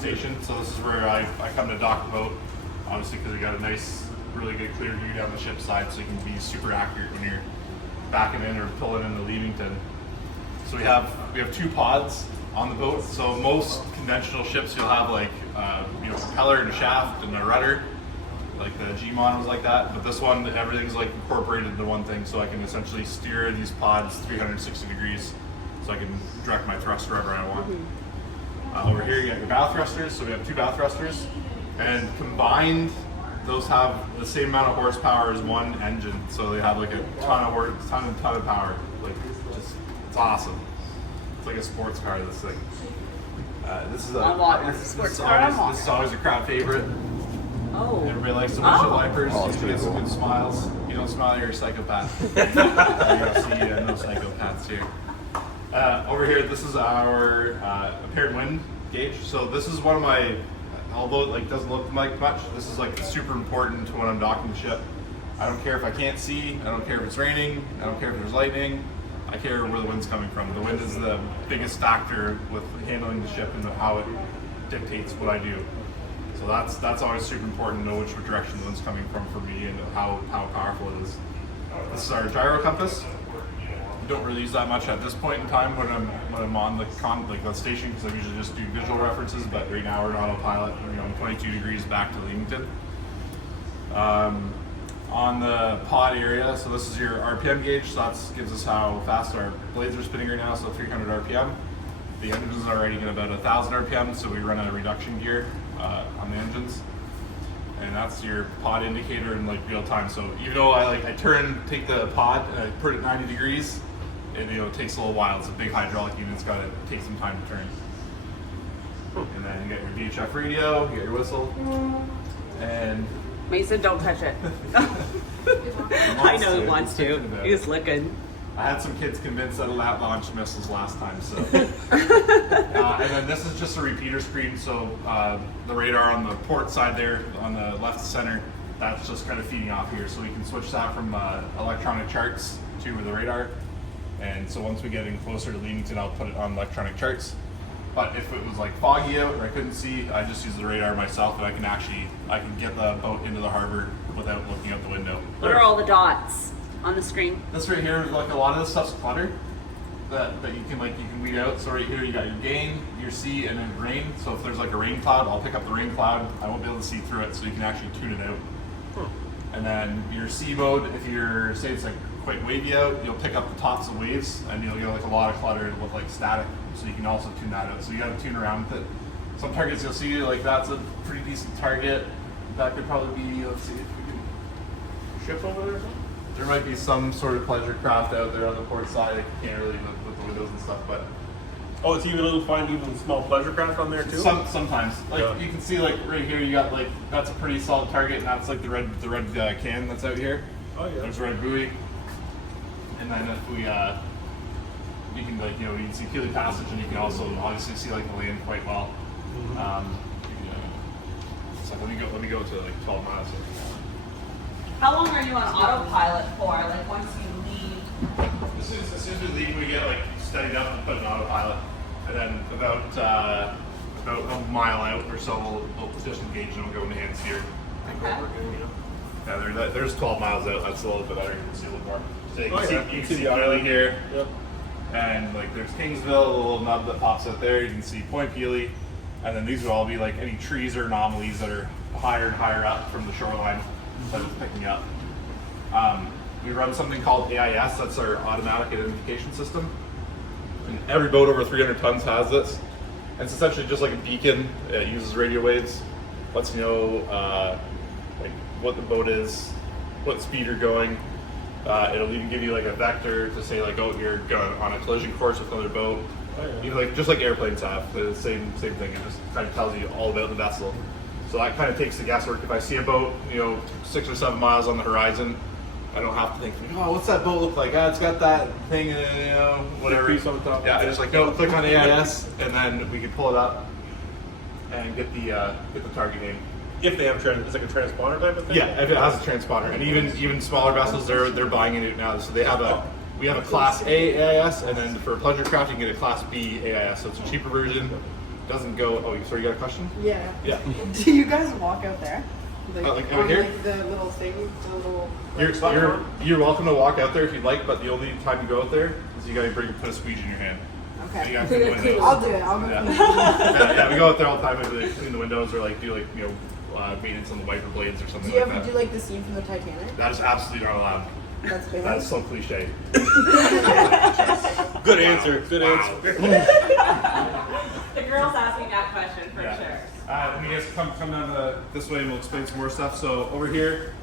station. So this is where I come to dock the boat, obviously because we got a nice, really good clear view down the ship side, so you can be super accurate when you're backing in or pulling into Leamington. So we have 2 pods on the boat. So most conventional ships, you'll have like propeller and a shaft and a rudder, like the G models like that. But this one, everything's like incorporated into one thing, so I can essentially steer these pods 360 degrees, so I can direct my thrust wherever I want. Over here, you got your bow thrusters. So we have 2 bow thrusters, and combined, those have the same amount of horsepower as one engine. So they have like a ton of power. Like, it's awesome. It's like a sports car, this thing. This is always a crowd favorite. Oh. Everybody likes the windshield wipers. You get some good smiles. You don't smile, you're a psychopath. You're gonna see no psychopaths here. Over here, this is our apparent wind gauge. So this is one of my, although it like doesn't look like much, this is like super important when I'm docking the ship. I don't care if I can't see. I don't care if it's raining. I don't care if there's lightning. I care where the wind's coming from. The wind is the biggest factor with handling the ship and how it dictates what I do. So that's always super important to know which direction the wind's coming from for me and how powerful it is. This is our gyro compass. We don't really use that much at this point in time when I'm on the station, because I usually just do visual references. But right now we're on autopilot. I'm 22 degrees back to Leamington. On the pod area, so this is your RPM gauge, so that gives us how fast our blades are spinning right now, so 300 RPM. The engine's already at about 1,000 RPM, so we run a reduction gear on the engines. And that's your pod indicator in like real time. So even though I take the pod and I put it 90 degrees, it takes a little while. It's a big hydraulic unit, it's gotta take some time to turn. And then you got your VHF radio, you got your whistle, and Mason, don't touch it. I know he wants to. He's looking. I had some kids convinced that it launched missiles last time, so. And then this is just a repeater screen, so the radar on the port side there, on the left center, that's just kind of feeding off here. So we can switch that from electronic charts to the radar. And so once we get in closer to Leamington, I'll put it on electronic charts. But if it was like foggy out or I couldn't see, I just use the radar myself, and I can get the boat into the harbor without looking out the window. What are all the dots on the screen? This right here, like a lot of this stuff's clutter that you can weed out. So right here you got your gain, your C, and then rain. So if there's like a rain cloud, I'll pick up the rain cloud. I won't be able to see through it, so you can actually tune it out. And then your C mode, if you're, say it's like quite wavy out, you'll pick up the tops of waves, and you'll get like a lot of clutter with like static. So you can also tune that out. So you got to tune around with it. Some targets you'll see like that's a pretty decent target. That could probably be, let's see if we can ship over there or something. There might be some sort of pleasure craft out there on the port side. I can't really look with the windows and stuff, but it's even able to find even small pleasure craft on there too. Sometimes, you can see like right here, you got like that's a pretty solid target, and that's like the red can that's out here. Oh yeah. There's a red buoy, and then if we you can you can see Pelee Passage, and you can also obviously see like the land quite well. So let me go to like 12 miles. How long are you on autopilot for? Like once you leave? As soon as we leave, we get like steadied up and put in autopilot, and then about a mile out or so, we'll position the gauge and we'll go into hand steer. Okay. Yeah, there's 12 miles out. That's a little bit better. You can see a little more. So you can see Pelee here. Yep. And like there's Kingsville, a little nub that pops out there. You can see Point Pelee, and then these would all be like any trees or anomalies that are higher up from the shoreline that it's picking up. We run something called AIS. That's our automatic identification system. And every boat over 300 tons has this. And it's essentially just like a beacon. It uses radio waves, lets you know like what the boat is, what speed you're going. It'll even give you like a vector to say like, oh, you're going on a collision course with another boat. Just like airplanes have, the same thing. It just kind of tells you all about the vessel. So that kind of takes the guesswork. If I see a boat, 6 or 7 miles on the horizon, I don't have to think, oh, what's that boat look like? It's got that thing, whatever. Piece on the top. Yeah, I just like go click on AIS, and then we can pull it up and get the target name. If they have it's like a transponder type of thing. Yeah, if it has a transponder, and even smaller vessels, they're buying it now. So we have a Class A AIS, and then for pleasure craft, you can get a Class B AIS. So it's a cheaper version. doesn't go. Oh, sorry, you got a question? Yeah. Yeah. Do you guys walk out there? Like on, out here? Like, the little thing, the little. You're welcome to walk out there if you'd like, but the only time you go out there is you gotta put a squeegee in your hand. Okay. So you gotta clean the windows. I'll do it. I'll go. Yeah, we go out there all the time and like, clean the windows or like do like maintenance on the wiper blades or something Do you like ever that. do like the scene from the Titanic? That is absolutely not allowed. That's famous. That's so cliche. Good answer. Good answer. The girl's asking that question for Yeah. sure. Let me guys come down this way and we'll explain some more stuff. So over here,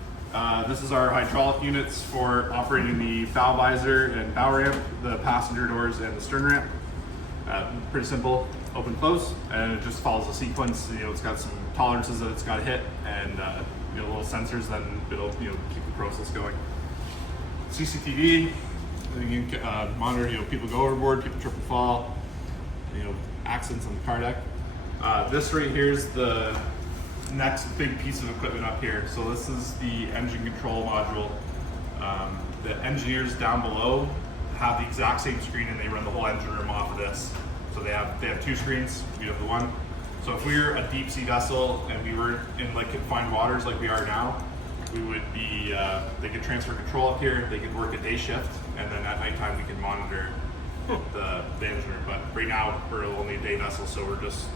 this is our hydraulic units for operating the bow visor and bow ramp, the passenger doors, and the stern ramp. Pretty simple, open, close, and it just follows a sequence. It's got some tolerances that it's got to hit, and little sensors. Then it'll keep the process going. CCTV, and you can monitor people go overboard, people trip and fall, accidents on the car deck. This right here is the next big piece of equipment up here. So this is the engine control module. The engineers down below have the exact same screen, and they run the whole engine room off of this. So they have two screens. We have the one. So if we were a deep sea vessel and we were in like confined waters like we are now, we would be. They could transfer control up here. They could work a day shift, and then at nighttime we can monitor the engine room. But right now we're only a day vessel, so we're just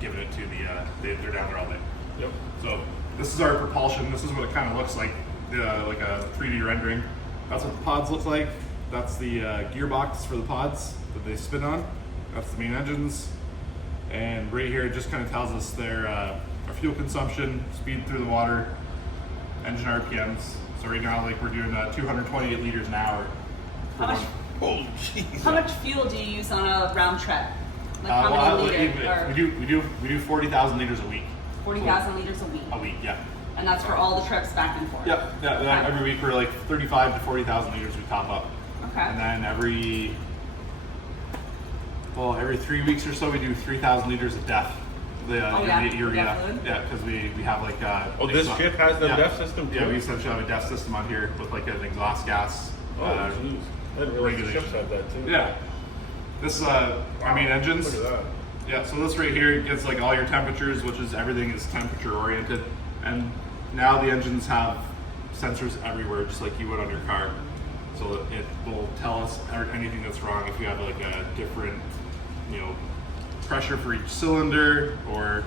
giving it to they're down there all day. Yep. So this is our propulsion. This is what it kind of looks like a 3D rendering. That's what the pods look like. That's the gearbox for the pods that they spin on. That's the main engines. And right here it just kind of tells us their our fuel consumption, speed through the water, engine RPMs. So right now, like we're doing 228 liters an hour. How much? Oh, jeez. How much fuel do you use on a round trip? Like how many liters? We do 40,000 liters a week. 40,000 liters a week. A week, yeah. And that's for all the trips back and forth. Yep. Yeah. Okay. Every week we're like 35 to 40,000 liters we top up. Okay. And then every 3 weeks or so we do 3,000 liters of DEF. Urea. DEF fluid? Yeah, because we have like. This ship has the DEF system too? Yeah, we essentially have a DEF system on here with like an exhaust gas. Oh, jeez. I didn't realize the ships had that too. Yeah. This our main engines. Look at that. Yeah, so this right here gets like all your temperatures, which is everything is temperature oriented. And now the engines have sensors everywhere, just like you would on your car. So it will tell us anything that's wrong if you have like a different, pressure for each cylinder or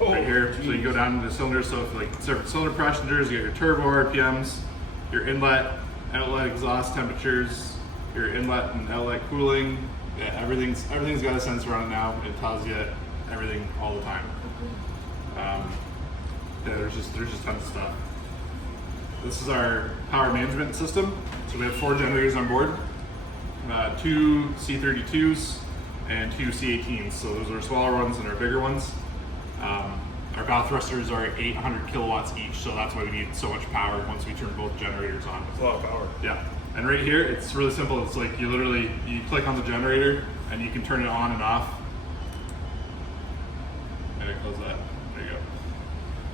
right here. Geez. So you go down to the cylinders. So if like cylinder pressures, you got your turbo RPMs, your inlet, outlet exhaust temperatures, your inlet and outlet cooling. Yeah, everything's got a sensor on it now. It tells you everything all the time. There's just tons of stuff. This is our power management system. So we have 4 generators on board, 2 C32s and 2 C18s. So those are smaller ones and our bigger ones. Our bow thrusters are 800 kilowatts each, so that's why we need so much power once we turn both generators on. It's a lot of power. Yeah. And right here, it's really simple. It's like you click on the generator and you can turn it on and off. And close that. There you go.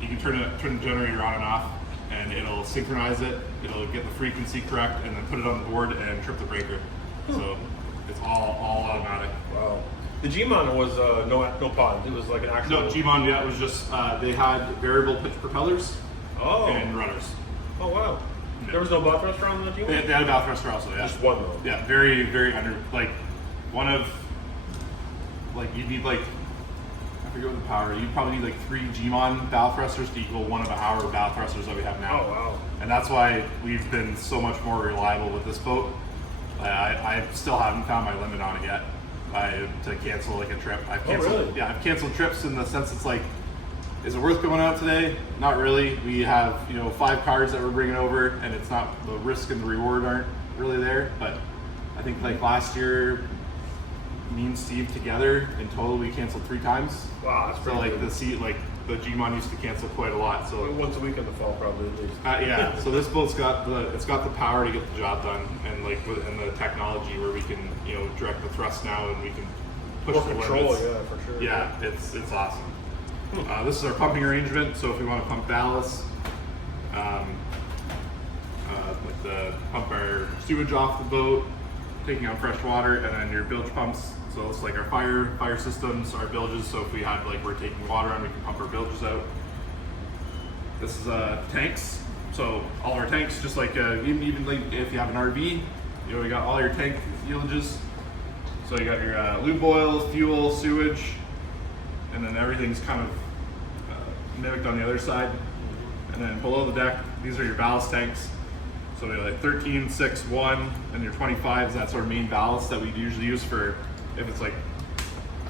You can turn the generator on and off, and it'll synchronize it. It'll get the frequency correct, and then put it on the board and trip the breaker. So it's all automatic. Wow. The G-Mon was no pod. It was like an actual. No, G-Mon, yeah, it was just they had variable pitch propellers and runners. Oh wow. Yeah. There was no bow thruster on the G-Mon? They had a bow thruster also, yeah. Just one though. Yeah, very, very you'd need like, I forget what the power, you'd probably need like 3 G-Mon bow thrusters to equal one of our bow thrusters that we have now. Oh wow. And that's why we've been so much more reliable with this boat. I still haven't found my limit on it yet to cancel like a trip. I've canceled, really? Yeah, I've canceled trips in the sense it's like, is it worth going out today? Not really. We have 5 cars that we're bringing over, and it's not, the risk and the reward aren't really there. But I think like last year, me and Steve together in total we canceled 3 times. Wow, that's so pretty like good. the G-Mon used to cancel quite a lot. So once a week in the fall probably at least. yeah. So this boat's got the power to get the job done, and and the technology where we can direct the thrust now, and we can push More the control, limits. yeah, for sure. Yeah, it's awesome. This is our pumping arrangement. So if we want to pump ballast, pump our sewage off the boat, taking out fresh water, and then your bilge pumps. So it's like our fire systems, our bilges. So if we have like we're taking water on, we can pump our bilges out. This is tanks. So all our tanks, just like even like if you have an RV, you know, we got all your tank usages. So you got your lube oil, fuel, sewage, and then everything's kind of mimicked on the other side. And then below the deck, these are your ballast tanks. So we have like 13, 6, 1, and your 25s. That's our main ballast that we usually use for if it's like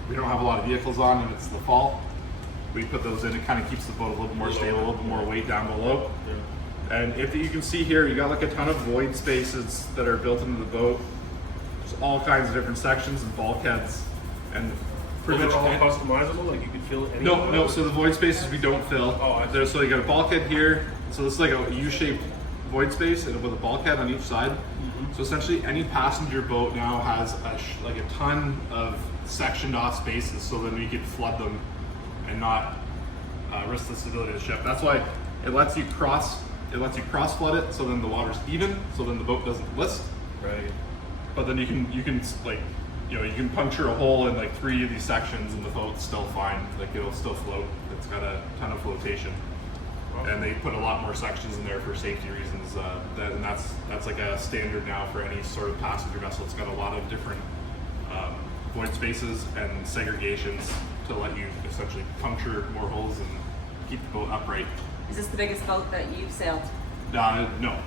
we don't have a lot of vehicles on and it's the fall. We put those in. It kind of keeps the boat a little bit more stable, a little bit more weight down below. And if you can see here, you got like a ton of void spaces that are built into the boat. There's all kinds of different sections and bulkheads, and pretty Is it much all customizable? Like you could fill any. no. So the void spaces we don't fill. Oh, I see. So you got a bulkhead here. So this is like a U-shaped void space and with a bulkhead on each side. So essentially, any passenger boat now has like a ton of sectioned off spaces, so that we could flood them and not risk the stability of the ship. That's why it lets you cross. It lets you cross flood it, so then the water's even, so then the boat doesn't list. Right. But then you can like, you know, you can puncture a hole in like 3 of these sections, and the boat's still fine. Like it'll still float. It's got a ton of flotation, and they put a lot more sections in there for safety reasons. And that's like a standard now for any sort of passenger vessel. It's got a lot of different void spaces and segregations to let you essentially puncture more holes and keep the boat upright. Is this the biggest boat that you've sailed? No.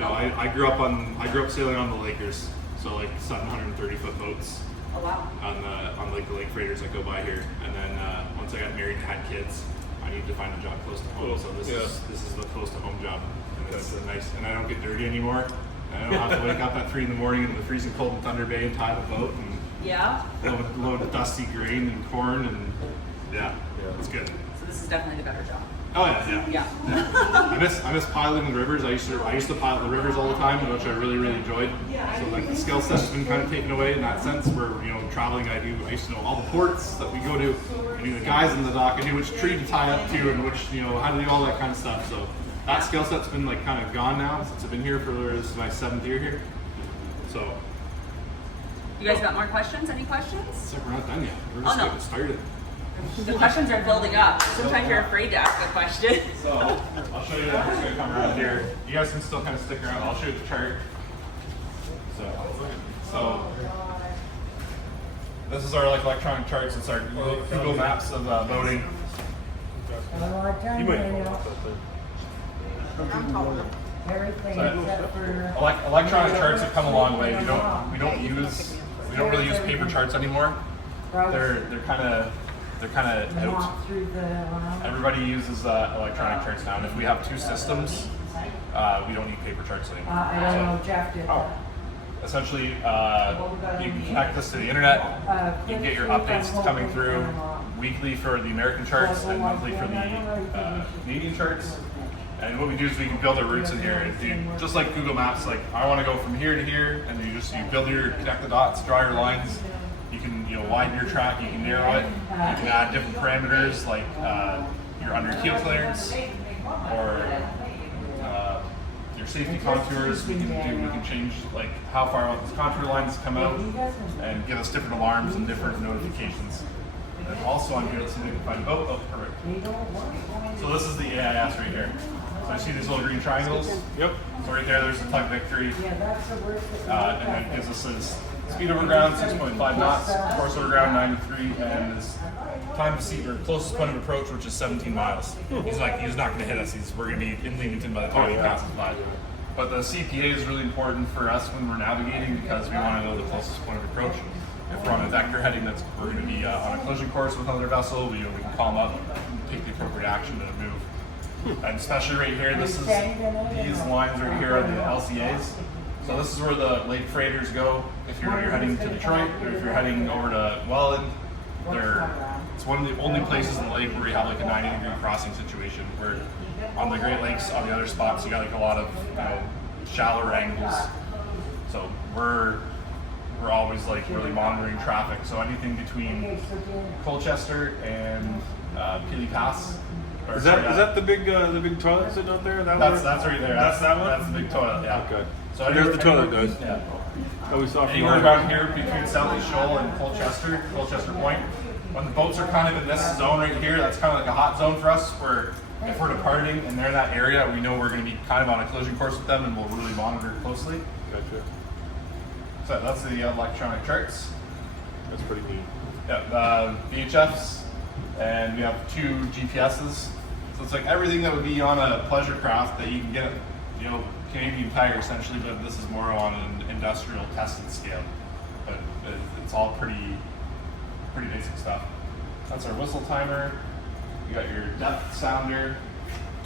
I grew up sailing on the Lakers, so like 730-foot boats Oh wow. on like the lake freighters that go by here. And then once I got married and had kids, I needed to find a job close to home. So this is the close to home job, and it's nice. And I don't get dirty anymore. And I don't have to wake up at 3 in the morning in the freezing cold in Thunder Bay and tie the boat and Yeah. load of dusty grain and corn, and yeah, it's good. So this is definitely the better job. Oh yeah. Yeah. I miss piloting the rivers. I used to pilot the rivers all the time, which I really enjoyed. So like the skill set's been kind of taken away in that sense. Where traveling, I used to know all the ports that we go to. I knew the guys in the dock. I knew which tree to tie up to and which how to do all that kind of stuff. So that skill set's been like kind of gone now since I've been here this is my 7th year here. So You guys got more questions? Any questions? it's like we're not done yet. We're just no. getting started. The questions are building up. Sometimes you're afraid to ask a question. So I'll show you. I'm just gonna come around here. You guys can still kind of stick around. I'll show you the chart. So this is our electronic charts. It's our Google Maps of boating. You might know about that thing. I'm calling them. Everything So, except for electronic charts have come a long way. We don't really use paper charts anymore. They're kind of out. walk through the Everybody uses electronic charts now, and if we have 2 systems, we don't need paper charts anymore. I don't know, Jeff did that. Essentially, you can connect this to the internet. You can get your updates coming through weekly for the American charts and monthly for the Canadian charts. And what we do is we can build our routes in here. Just like Google Maps, like I want to go from here to here, and you connect the dots, draw your lines. You can widen your track, you can narrow it. You can add different parameters like your under keel clearance or your safety contours. We can change like how far out these contour lines come out and give us different alarms and different notifications. And also on here, let's see if we can find a boat. Oh, perfect. So this is the AIS right here. So I see these little green triangles. Yep. So right there, there's the Tug Victory. Yeah, that's the worst. And then it gives us his speed over ground, 6.5 knots, course over ground, 93, and his time to sea, or closest point of approach, which is 17 miles. He's not going to hit us. We're going to be in Leamington by the time he passes by. But the CPA is really important for us when we're navigating because we want to know the closest point of approach. If we're on a vector heading we're going to be on a collision course with another vessel, we can call them up and take the appropriate action to move. And especially right here, these lines right here are the LCAs. So this is where the lake freighters go. If you're heading to Detroit, or if you're heading over to Welland, it's one of the only places in the lake where you have like a 90-degree crossing situation. Where on the Great Lakes, on the other spots, you got like a lot of shallower angles. So we're always like really monitoring traffic. So anything between Colchester and Pelee Pass. Is that the big toilet sitting out there? That's right there. That's that one. That's the big toilet. Yeah. Okay. So There's the toilet, guys. Yeah. that we saw from anywhere the around here between Southeast Shoal and Colchester Point. When the boats are kind of in this zone right here, that's kind of like a hot zone for us, where if we're departing and they're in that area, we know we're going to be kind of on a collision course with them, and we'll really monitor it closely. Gotcha. So that's the electronic charts. That's pretty neat. Yeah, VHFs, and we have 2 GPSs. So it's like everything that would be on a pleasure craft that you can get, you know, Canadian Tire essentially, but this is more on an industrial tested scale. But it's all pretty basic stuff. That's our whistle timer. You got your depth sounder.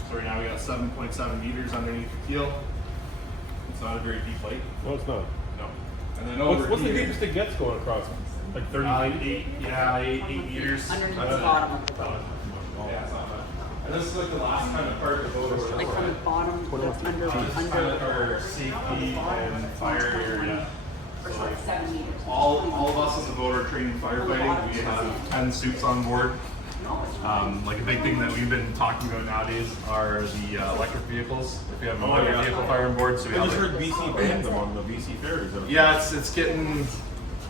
So right now we got 7.7 meters underneath the keel. It's not a very deep lake. No, it's not. No. And then over What's the here, deepest it gets going across? Like 30 feet? 8 meters. Underneath That's the it. bottom of the boat. Yeah, it's not bad. And this is like the last kind of part of the boat. Like from the bottom, that's under, This is kind of under, our safety and fire area. or so like 7 meters. All of us on the boat are trained in firefighting. We have 10 suits on board. Like a big thing that we've been talking about nowadays are the electric vehicles. If you have an electric vehicle fire on board, so we I have just like, heard BC banned them on the BC ferries. yeah, it's getting.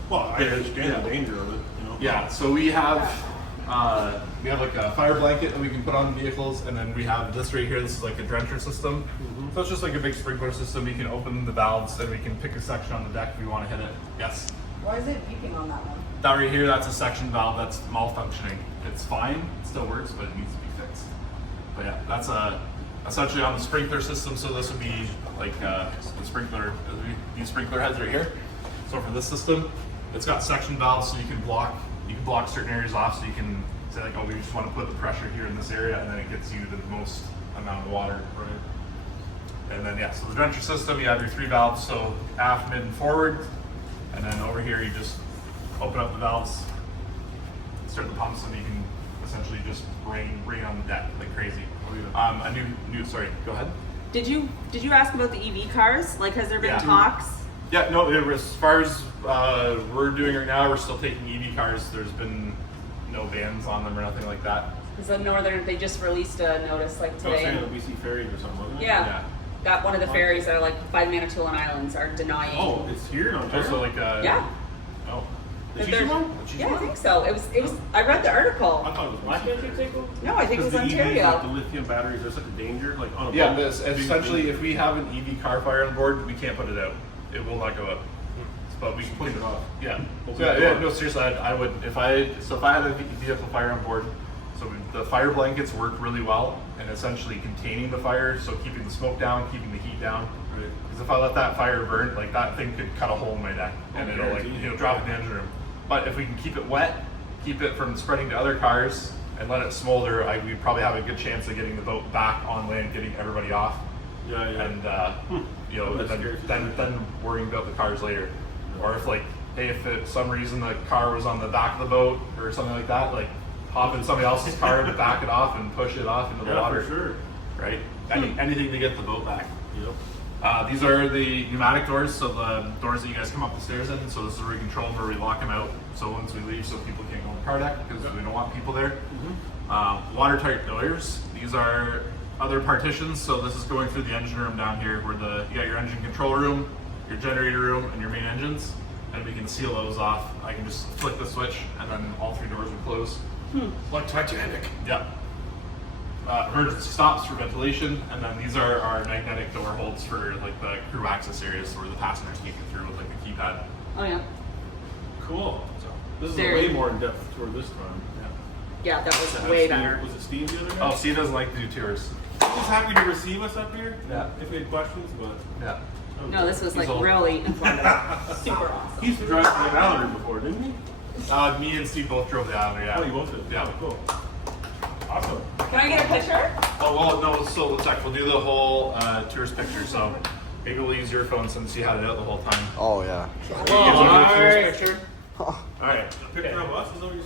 Well, I understand the danger of it, you know. Yeah, so we have like a fire blanket that we can put on vehicles, and then we have this right here. This is like a drencher system. So it's just like a big sprinkler system. We can open the valves and we can pick a section on the deck if we want to hit it. Yes. Why is it beeping on that one? That right here, that's a section valve that's malfunctioning. It's fine, it still works, but it needs to be fixed. But yeah, that's essentially on the sprinkler system. So this would be like the sprinkler, these sprinkler heads right here. So for this system, it's got section valves, so you can block certain areas off. So you can say like, oh, we just want to put the pressure here in this area, and then it gets you the most amount of water. Right. And then yeah, so the drencher system, you have your 3 valves, so aft, mid, and forward. And then over here, you just open up the valves, start the pumps, and you can essentially just rain on the deck like crazy. Sorry, go ahead. Did you ask about the EV cars? Like, has there been Yeah. talks? Yeah, no, as far as we're doing right now, we're still taking EV cars. There's been no bans on them or nothing like that. Because the Northern, they just released a notice like I was saying today. the BC ferries or something, wasn't it? Yeah. Got one of the ferries that are like by the Manitoulin Islands are denying. Oh, it's here in Ontario? Also like Yeah. Oh. The cheesy They're- one? Yeah, I think so. It was. I read the article. I thought it was Black Mountain. No, I think it was the EVs, like the Ontario. lithium batteries, are such a danger. Like on a Yeah, boat, this, big essentially, thing. if we have an EV car fire on board, we can't put it out. It will not go up. But we can push it off. Yeah. Open So, the yeah, door. no, seriously, I would if I had a vehicle fire on board. So the fire blankets work really well in essentially containing the fire, so keeping the smoke down, keeping the heat down. Because if I let that fire burn, like that thing could cut a hole in my deck, and it'll like drop in the engine room. But if we can keep it wet, keep it from spreading to other cars, and let it smolder, we probably have a good chance of getting the boat back on land, getting everybody off. Yeah. And and That's scary. then worrying about the cars later. Or if like, hey, if for some reason the car was on the back of the boat or something like that, like hop in somebody else's car to back it off and push it off into the Yeah, water. for sure. Right? Anything to get the boat back. Yep. These are the pneumatic doors, so the doors that you guys come up the stairs in. So this is where we control them, where we lock them out. So once we leave, so people can't go on the car deck because we don't want people there. Watertight doors. These are other partitions. So this is going through the engine room down here, where you got your engine control room, your generator room, and your main engines. And we can seal those off. I can just flick the switch, and then all 3 doors will close. Like Titanic. Yep. Emergency stops for ventilation, and then these are our magnetic door holds for like the crew access areas where the passengers can get through with like the keypad. Oh yeah. Cool. So This is There- a way more in depth tour this time. Yeah, that was Does it have way Steve- better. Was it Steve the other day? oh, Steve doesn't like to do tours. He's happy to receive us up here. Yeah. If we had questions, but Yeah. No, this was He's like old. really informative. Super awesome. he used to drive to the Allard before, didn't he? Me and Steve both drove the island. Yeah. Oh, you both did. Yeah. Oh, cool. Awesome. Can I get a picture? Oh well, no. So let's we'll do the whole tourist picture. So maybe we'll use your phone since you had it out the whole time. Oh yeah. You guys want to do a tourist picture? All right. A picture of us is over your